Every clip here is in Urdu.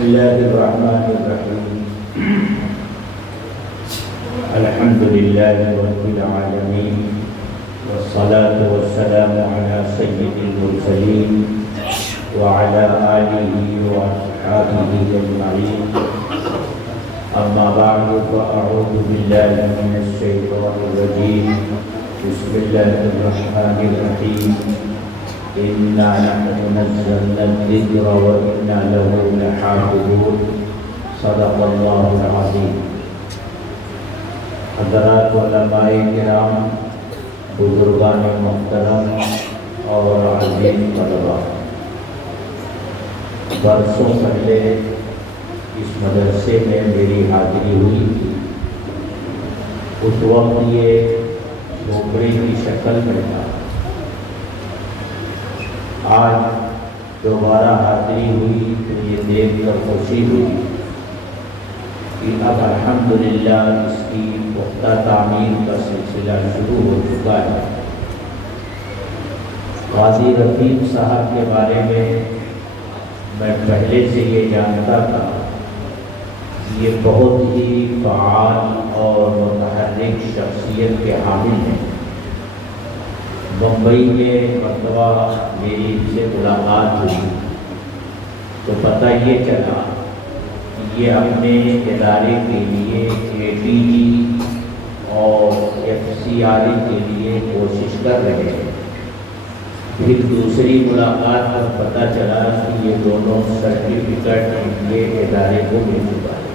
الله الرحمن الرحيم الحمد لله رب العالمين والصلاة والسلام على سيد المرسلين وعلى آله وأصحابه أجمعين أما بعد فأعوذ بالله من الشيطان الرجيم بسم الله الرحمن الرحيم إنا نحن نزلنا الذكر وإنا له لحافظون صدق الله العظيم. حضرات علماء کرام، بزرگان محترم اور عزیز طلباء، برسوں پہلے اس مدرسے میں میری حاضری ہوئی تھی. اس وقت یہ جھوپڑی کی شکل میں تھا. آج دوبارہ حاضری ہوئی تو یہ دیکھ کر خوشی ہوئی کہ اب الحمدللہ اس کی پختہ تعمیر کا سلسلہ شروع ہو چکا ہے. قاضی رفیق صاحب کے بارے میں پہلے سے یہ جانتا تھا. یہ بہت ہی فعال اور متحرک شخصیت کے حامل ہیں. بمبئی میں مرتبہ میری ان سے ملاقات ہوئی تو پتہ یہ چلا کہ یہ اپنے ادارے کے لیے ATG اور FCRE کے لیے کوشش کر رہے ہیں. پھر دوسری ملاقات پر پتہ چلا کہ یہ دونوں سرٹیفکیٹ ان کے ادارے کو مل چکا ہے.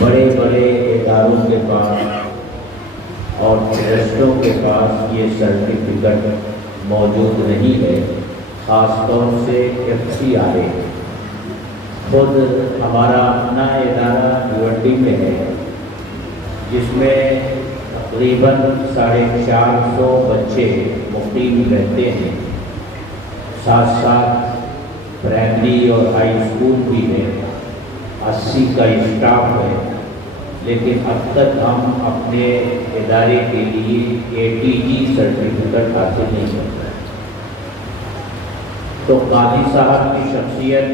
بڑے بڑے اداروں کے پاس اور ٹرسٹوں کے پاس یہ سرٹیفکیٹ موجود نہیں ہے، خاص طور سے FCRE. خود ہمارا اپنا ادارہ بھیونڈی میں ہے جس میں تقریباً 450 بچے مقیم رہتے ہیں. ساتھ ساتھ پرائمری اور ہائی اسکول بھی ہے. 80 کا اسٹاف ہے. لیکن اب تک ہم اپنے ادارے کے لیے ATG سرٹیفکیٹ حاصل نہیں کر پائے. تو قاضی صاحب کی شخصیت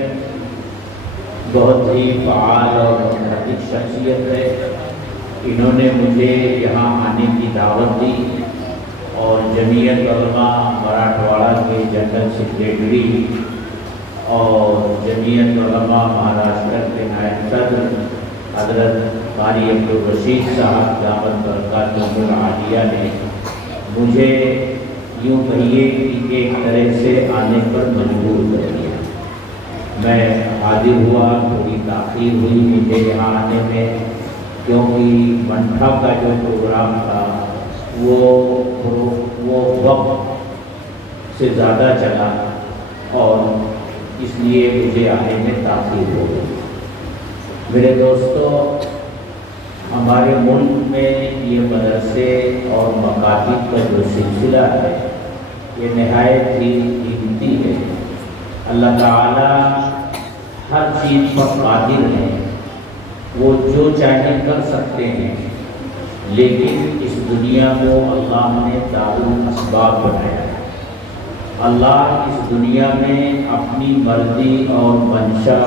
بہت ہی فعال اور متحرک شخصیت ہے. انہوں نے مجھے یہاں آنے کی دعوت دی اور جمعیت علماء مراٹھواڑہ کے جنرل سیکریٹری اور جمعیت علماء مہاراشٹر کے نائب صدر حضرت قاری عبدالرشید صاحب دامت برکاتہم العالیہ نے مجھے یوں کہیے کہ ایک طرح سے آنے پر مجبور کر دیا. میں حاضر ہوا. تھوڑی تاخیر ہوئی مجھے یہاں آنے میں کیونکہ منٹھا کا جو پروگرام تھا وہ وقت سے زیادہ چلا اور اس لیے مجھے آنے میں تاخیر ہو گئی. میرے دوستو، ہمارے ملک میں یہ مدرسے اور مکاتب کا جو سلسلہ ہے یہ نہایت ہی قیمتی ہے. اللہ تعالیٰ ہر چیز پر قادر ہے. وہ جو چاہے کر سکتے ہیں، لیکن اس دنیا کو اللہ نے دارالاسباب بنایا ہے. اللہ اس دنیا میں اپنی مرضی اور منشا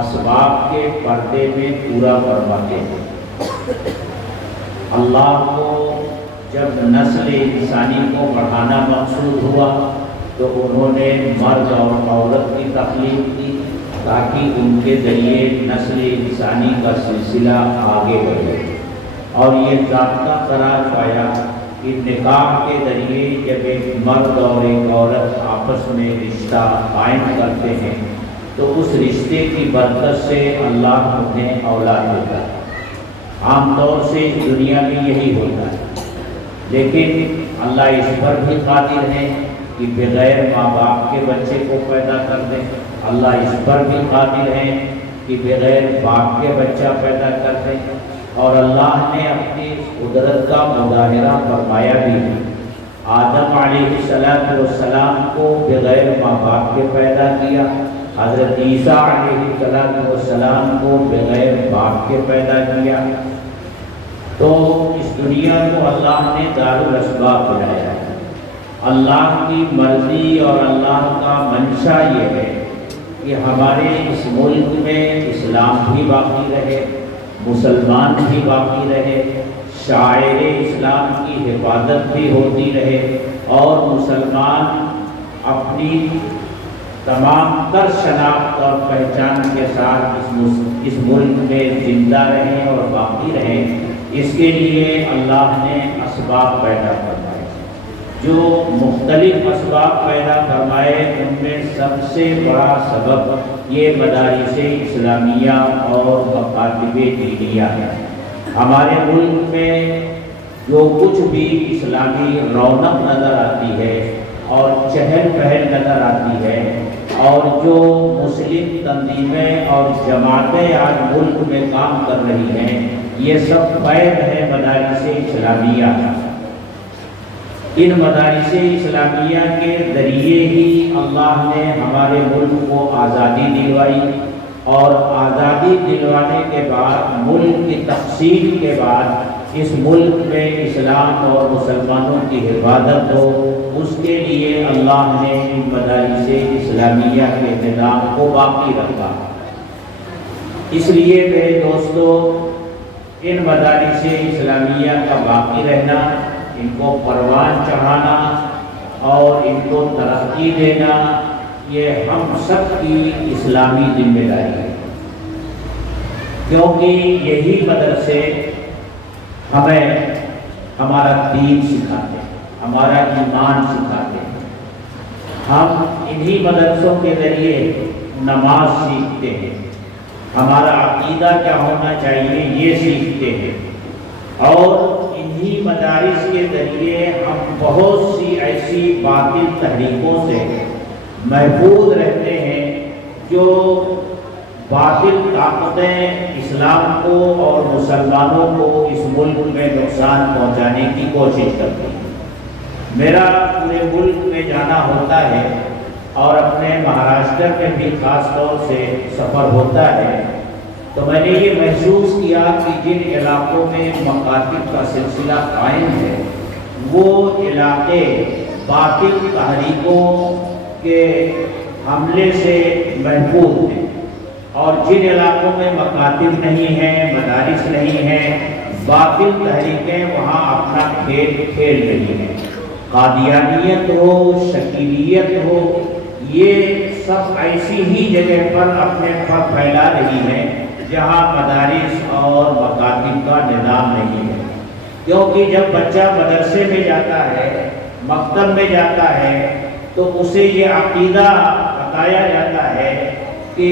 اسباب کے پردے میں پورا فرماتے ہیں. اللہ کو جب نسل انسانی کو بڑھانا مقصود ہوا تو انہوں نے مرد اور عورت کی تخلیق کی تاکہ ان کے ذریعے نسل انسانی کا سلسلہ آگے بڑھے. اور یہ ضابطہ قرار پایا کہ نکاح کے ذریعے جب ایک مرد اور ایک عورت آپس میں رشتہ قائم کرتے ہیں تو اس رشتے کی برکت سے اللہ انہیں اولاد دیتا ہے. عام طور سے اس دنیا میں یہی ہوتا ہے، لیکن اللہ اس پر بھی قادر ہے کہ بغیر ماں باپ کے بچے کو پیدا کر دیں. اللہ اس پر بھی قادر ہے کہ بغیر باپ کے بچہ پیدا کر دیں. اور اللہ نے اپنی قدرت کا مظاہرہ فرمایا بھی ہے. آدم علیہ السلام کو بغیر ماں باپ کے پیدا کیا. حضرت عیسیٰ علیہ السلام کو بغیر باپ کے پیدا کیا. تو اس دنیا کو اللہ نے دارالاسباب بنایا ہے. اللہ کی مرضی اور اللہ کا منشا یہ ہے کہ ہمارے اس ملک میں اسلام بھی باقی رہے، مسلمان بھی باقی رہے، شاعر اسلام کی حفاظت بھی ہوتی رہے، اور مسلمان اپنی تمام تر شناخت اور پہچان کے ساتھ اس ملک میں زندہ رہیں اور باقی رہیں۔ اس کے لیے اللہ نے اسباب پیدا فرمائے، جو مختلف اسباب پیدا فرمائے ان میں سب سے بڑا سبب یہ مدارس اسلامیہ اور مکاتب دینیہ ہے۔ ہمارے ملک میں جو کچھ بھی اسلامی رونق نظر آتی ہے اور چہل پہل نظر آتی ہے، اور جو مسلم تنظیمیں اور جماعتیں آج ملک میں کام کر رہی ہیں، یہ سب فیض ہے مدارس اسلامیہ۔ ان مدارس اسلامیہ کے ذریعے ہی اللہ نے ہمارے ملک کو آزادی دلوائی، اور آزادی دلوانے کے بعد ملک کی تقسیم کے بعد اس ملک میں اسلام اور مسلمانوں کی حفاظت ہو، اس کے لیے اللہ نے ان مدارس اسلامیہ کے نظام کو باقی رکھا۔ اس لیے میرے دوستو، ان مدارس اسلامیہ کا باقی رہنا، ان کو پروان چڑھانا اور ان کو ترقی دینا، یہ ہم سب کی اسلامی ذمہ داری ہے، کیونکہ یہی مدرسے ہمیں ہمارا دین سکھاتے ہیں، ہمارا ایمان سکھاتے ہیں۔ ہم انہی مدرسوں کے ذریعے نماز سیکھتے ہیں، ہمارا عقیدہ کیا ہونا چاہیے یہ سیکھتے ہیں، اور انہی مدارس کے ذریعے ہم بہت سی ایسی باطل تحریکوں سے محفوظ رہتے ہیں جو باطل طاقتیں اسلام کو اور مسلمانوں کو اس ملک میں نقصان پہنچانے کی کوشش کرتی ہیں۔ میرا پورے ملک میں جانا ہوتا ہے، اور اپنے مہاراشٹر میں بھی خاص طور سے سفر ہوتا ہے، تو میں نے یہ محسوس کیا کہ جن علاقوں میں مکاتب کا سلسلہ قائم ہے، وہ علاقے باطل تحریکوں کے حملے سے محفوظ ہیں، اور جن علاقوں میں مکاتب نہیں ہیں، مدارس نہیں ہیں، باطل تحریکیں وہاں اپنا کھیل کھیل رہی ہیں۔ قادیانیت ہو، شکیلیت ہو، یہ سب ایسی ہی جگہ پر اپنے پر پھیلا رہی ہیں جہاں مدارس اور مکاتب کا نظام نہیں ہے۔ کیونکہ جب بچہ مدرسے میں جاتا ہے، مکتب میں جاتا ہے، تو اسے یہ عقیدہ بتایا جاتا ہے کہ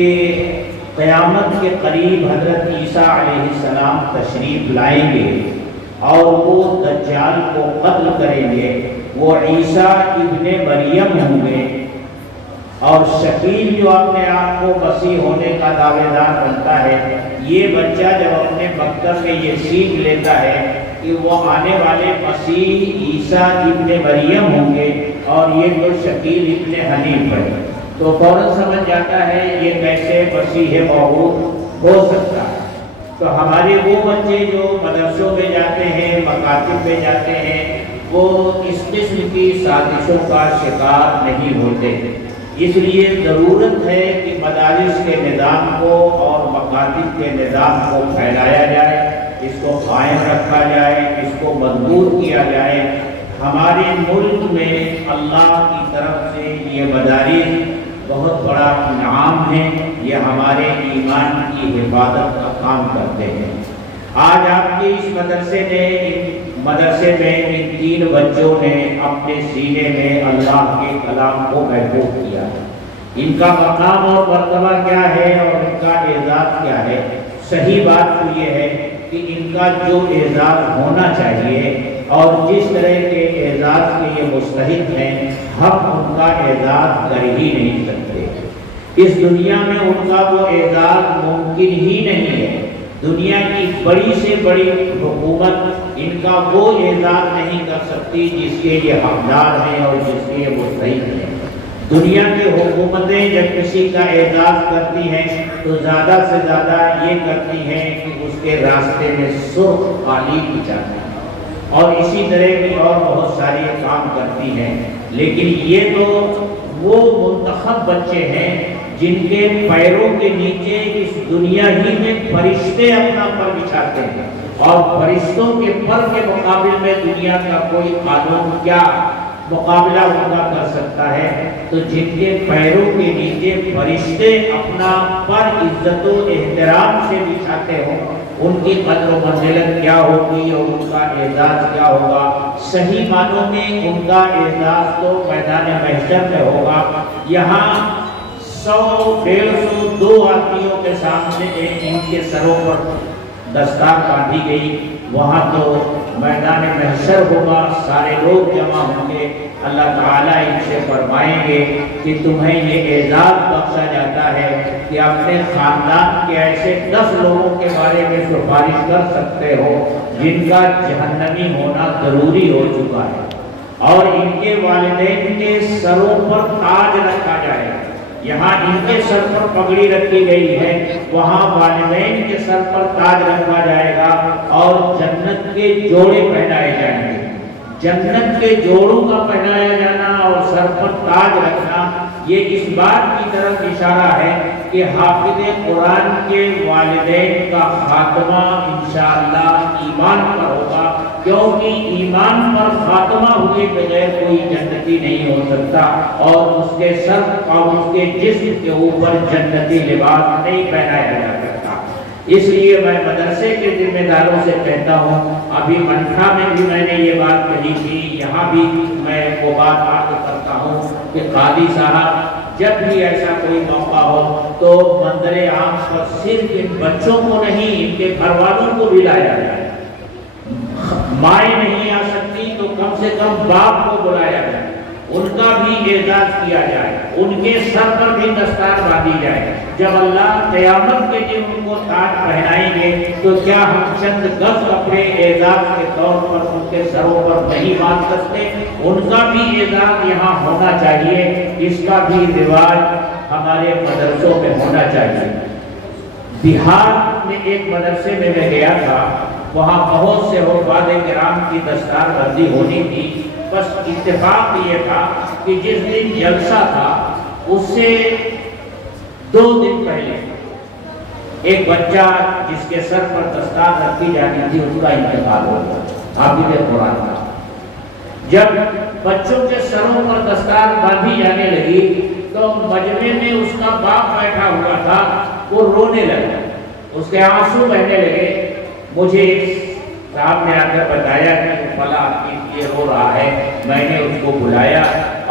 قیامت کے قریب حضرت عیسیٰ علیہ السلام تشریف لائیں گے، اور وہ دجال کو قتل کریں گے، وہ عیسیٰ ابن مریم ہوں گے، اور شکیل جو اپنے آپ کو مسیح ہونے کا دعوے دار بنتا ہے، یہ بچہ جب اپنے مکتب میں یہ سیکھ لیتا ہے کہ وہ آنے والے مسیح عیسیٰ ابن مریم ہوں گے، اور یہ تو شکیل ابن حنیف ہے، تو فوراً سمجھ جاتا ہے یہ کیسے مسیح موعود ہو سکتا ہے۔ تو ہمارے وہ بچے جو مدرسوں میں جاتے ہیں، مکاتب میں جاتے ہیں، وہ اس قسم کی سازشوں کا شکار نہیں ہوتے۔ اس لیے ضرورت ہے کہ مدارس کے نظام کو اور مکاتب کے نظام کو پھیلایا جائے، اس کو قائم رکھا جائے، اس کو مضبوط کیا جائے۔ ہمارے ملک میں اللہ کی طرف سے یہ مدارس بہت بڑا انعام ہے، یہ ہمارے ایمان کی حفاظت کا کام کرتے ہیں۔ آج آپ کے اس مدرسے میں ان 3 بچوں نے اپنے سینے میں اللہ کے کلام کو محفوظ کیا۔ ان کا مقام اور مرتبہ کیا ہے اور ان کا اعزاز کیا ہے؟ صحیح بات تو یہ ہے کہ ان کا جو اعزاز ہونا چاہیے اور جس طرح کے اعزاز کے یہ مستحق ہیں، ہم ان کا اعزاز کر ہی نہیں سکتے۔ اس دنیا میں ان کا وہ اعزاز ممکن ہی نہیں ہے۔ دنیا کی بڑی سے بڑی حکومت ان کا وہ اعزاز نہیں کر سکتی جس کے یہ حقدار ہیں اور جس کے یہ مستحق ہیں۔ دنیا کی حکومتیں جب کسی کا اعزاز کرتی ہیں تو زیادہ سے زیادہ یہ کرتی ہیں کہ اس کے راستے میں سرخ قالین بچھاتی ہیں، اور اسی طرح کی اور بہت سارے کام کرتی ہیں۔ لیکن یہ تو وہ منتخب بچے ہیں جن کے پیروں کے نیچے اس دنیا ہی میں فرشتے اپنا پر بچھاتے ہیں، اور فرشتوں کے پر کے مقابل میں دنیا کا کوئی قانون کیا مقابلہ ان کا کر سکتا ہے؟ تو جن کے پیروں کے نیچے فرشتے اپنا پر عزت و احترام سے بچھاتے ہوں، ان کی قدر و منزلت کیا ہوگی اور ان کا اعزاز کیا ہوگا؟ صحیح معنوں میں ان کا اعزاز تو میدان محشر میں ہوگا۔ یہاں 100، 150، 2 آدمیوں کے سامنے ان کے سروں پر دستار باندھی گئی، وہاں تو میدان محشر ہوگا، سارے لوگ جمع ہوں گے، اللہ تعالیٰ ان سے فرمائیں گے کہ تمہیں یہ اعزاز بخشا جاتا ہے کہ اپنے خاندان کے ایسے 10 لوگوں کے بارے میں سفارش کر سکتے ہو جن کا جہنمی ہونا ضروری ہو چکا ہے، اور ان کے والدین کے سروں پر تاج رکھا جائے گا۔ یہاں ان کے سر پر پگڑی رکھی گئی ہے، وہاں والدین کے سر پر تاج رکھا جائے گا، اور جنت کے جوڑے پہنائے جائیں گے۔ جنت کے جوڑوں کا پہنایا جانا اور سر پر تاج رکھنا یہ اس بات کی طرف اشارہ ہے کہ حافظ قرآن کے والدین کا خاتمہ انشاءاللہ ایمان پر ہوگا، کیونکہ ایمان پر خاتمہ ہوئے بغیر کوئی جنتی نہیں ہو سکتا، اور اس کے سر اور اس کے جسم کے اوپر جنتی لباس نہیں پہنایا جا سکتا۔ اس لیے میں مدرسے کے ذمہ داروں سے کہتا ہوں، ابھی منٹھا میں بھی میں نے یہ بات کہی تھی، یہاں بھی میں وہ بات عرض کرتا ہوں کہ قاضی صاحب جب بھی ایسا کوئی موقع ہو تو منظر عام پر صرف ان بچوں کو نہیں، ان کے گھر والوں کو بھی لایا جائے۔ مائیں نہیں آ سکتی تو کم سے کم باپ کو بلایا جائے، ان کا بھی اعزاز کیا جائے، ان کے سر پر بھی دستار باندھی جائے۔ جب اللہ قیامت کے دن ان کو تاج پہنائیں گے تو کیا ہم چند گز کپڑے اعزاز کے طور پر ان کے سروں پر نہیں باندھ سکتے؟ ان کا بھی اعزاز یہاں ہونا چاہیے، اس کا بھی رواج ہمارے مدرسوں میں ہونا چاہیے۔ بہار میں ایک مدرسے میں گیا تھا، وہاں بہت سے حفاظ کرام کی دستار بندی ہونی تھی، بس اتفاق یہ تھا کہ جس دن جلسہ تھا اس سے 2 دن پہلے ایک بچہ جس کے سر پر دستار رکھی جانی تھی اس کا انتقال ہو گیا، حافظ قرآن کا۔ جب بچوں کے سروں پر دستار باندھی جانے لگی تو مجمع میں اس کا باپ بیٹھا ہوا تھا، وہ رونے لگا، اس کے آنسو بہنے لگے۔ مجھے صاحب نے آ کر بتایا کہ فلاں یہ رو رہا ہے، میں نے اس کو بلایا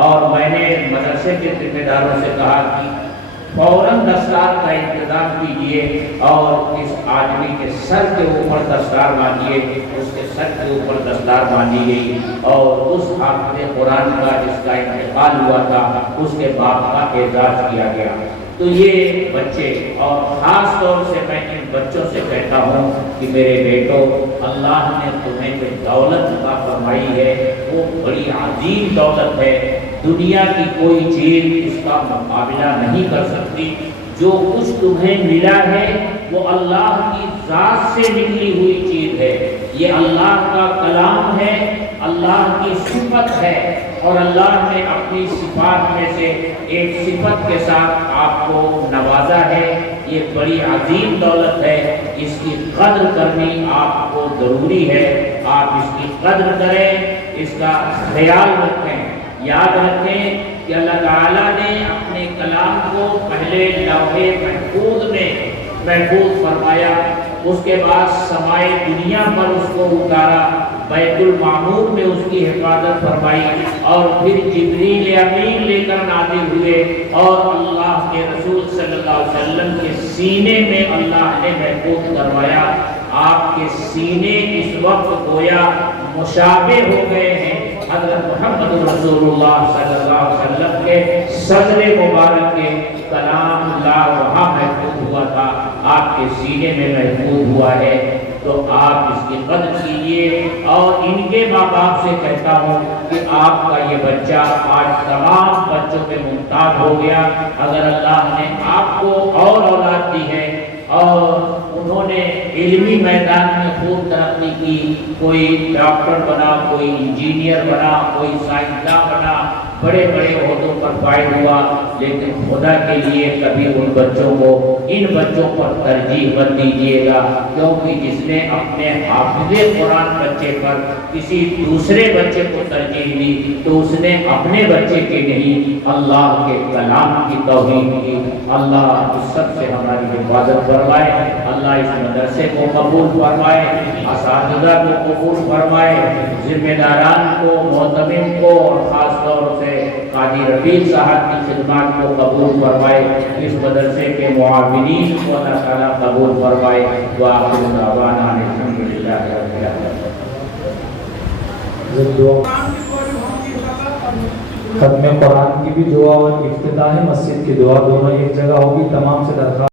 اور میں نے مدرسے کے ذمہ داروں سے کہا کہ فوراً دستار کا انتظام کیجیے اور اس آدمی کے سر کے اوپر دستار باندھیے۔ اس کے سر کے اوپر دستار باندھی گئی اور اس حافظ قرآن کا جس کا انتقال ہوا تھا اس کے باپ کا اعزاز کیا گیا۔ تو یہ بچے، اور خاص طور سے میں ان بچوں سے کہتا ہوں کہ میرے بیٹو، اللہ نے تمہیں جو دولت عطا فرمائی ہے وہ بڑی عظیم دولت ہے، دنیا کی کوئی چیز اس کا مقابلہ نہیں کر سکتی۔ جو کچھ تمہیں ملا ہے وہ اللہ کی ذات سے نکلی ہوئی چیز ہے، یہ اللہ کا کلام ہے، اللہ کی صفت ہے، اور اللہ نے اپنی صفات میں سے ایک صفت کے ساتھ آپ کو نوازا ہے۔ یہ بڑی عظیم دولت ہے، اس کی قدر کرنی آپ کو ضروری ہے۔ آپ اس کی قدر کریں، اس کا خیال رکھیں، یاد رکھیں کہ اللہ تعالیٰ نے اپنے کلام کو پہلے لوح محفوظ میں محفوظ فرمایا، اس کے بعد سمائے دنیا پر اس کو اتارا، بیت المعمور میں اس کی حفاظت فرمائی، اور پھر جبریل امین لے کر نازل ہوئے اور اللہ کے رسول صلی اللہ علیہ وسلم کے سینے میں اللہ نے محفوظ کروایا۔ آپ کے سینے اس وقت گویا مشابہ ہو گئے ہیں حضرت محمد رسول اللہ صلی اللہ علیہ وسلم کے صدر مبارک کے کلام اللہ وہاں محفوظ ہوا تھا، آپ کے سینے میں محفوظ ہوا ہے۔ تو آپ اس کی قدر کیجیے، اور ان کے ماں باپ سے کہتا ہوں کہ آپ کا یہ بچہ آج تمام بچوں پہ ممتاز ہو گیا۔ اگر اللہ نے آپ کو اور اولاد دی ہے اور انہوں نے علمی میدان میں خوب ترقی کی، کوئی ڈاکٹر بنا، کوئی انجینئر بنا، کوئی سائنسداں بنا، بڑے بڑے عہدوں پر فائز ہوا، لیکن خدا کے لیے کبھی ان بچوں کو ان بچوں پر ترجیح مت دیجیے گا، کیونکہ جس نے اپنے حافظ قرآن بچے پر کسی دوسرے بچے کو ترجیح دی تو اس نے اپنے بچے کے نہیں اللہ کے کلام کی توہین کی۔ اللہ اس سب سے ہماری حفاظت فرمائے، اللہ اس مدرسے کو قبول فرمائے، اساتذہ کو قبول فرمائے، ذمہ داران کو، معتمد کو اور خاص طور سے قاضی رفیق صاحب کی خدمات کو قبول فرمائے، اس مدرسے کے معاونین کو اللہ تعالیٰ قبول فرمائے۔ وآخر دعوانا الحمدللہ رب العالمین۔ ختم قرآن کی بھی دعا اور افتتاح مسجد کی دعا دونوں ایک جگہ ہوگی۔ تمام سے درخواست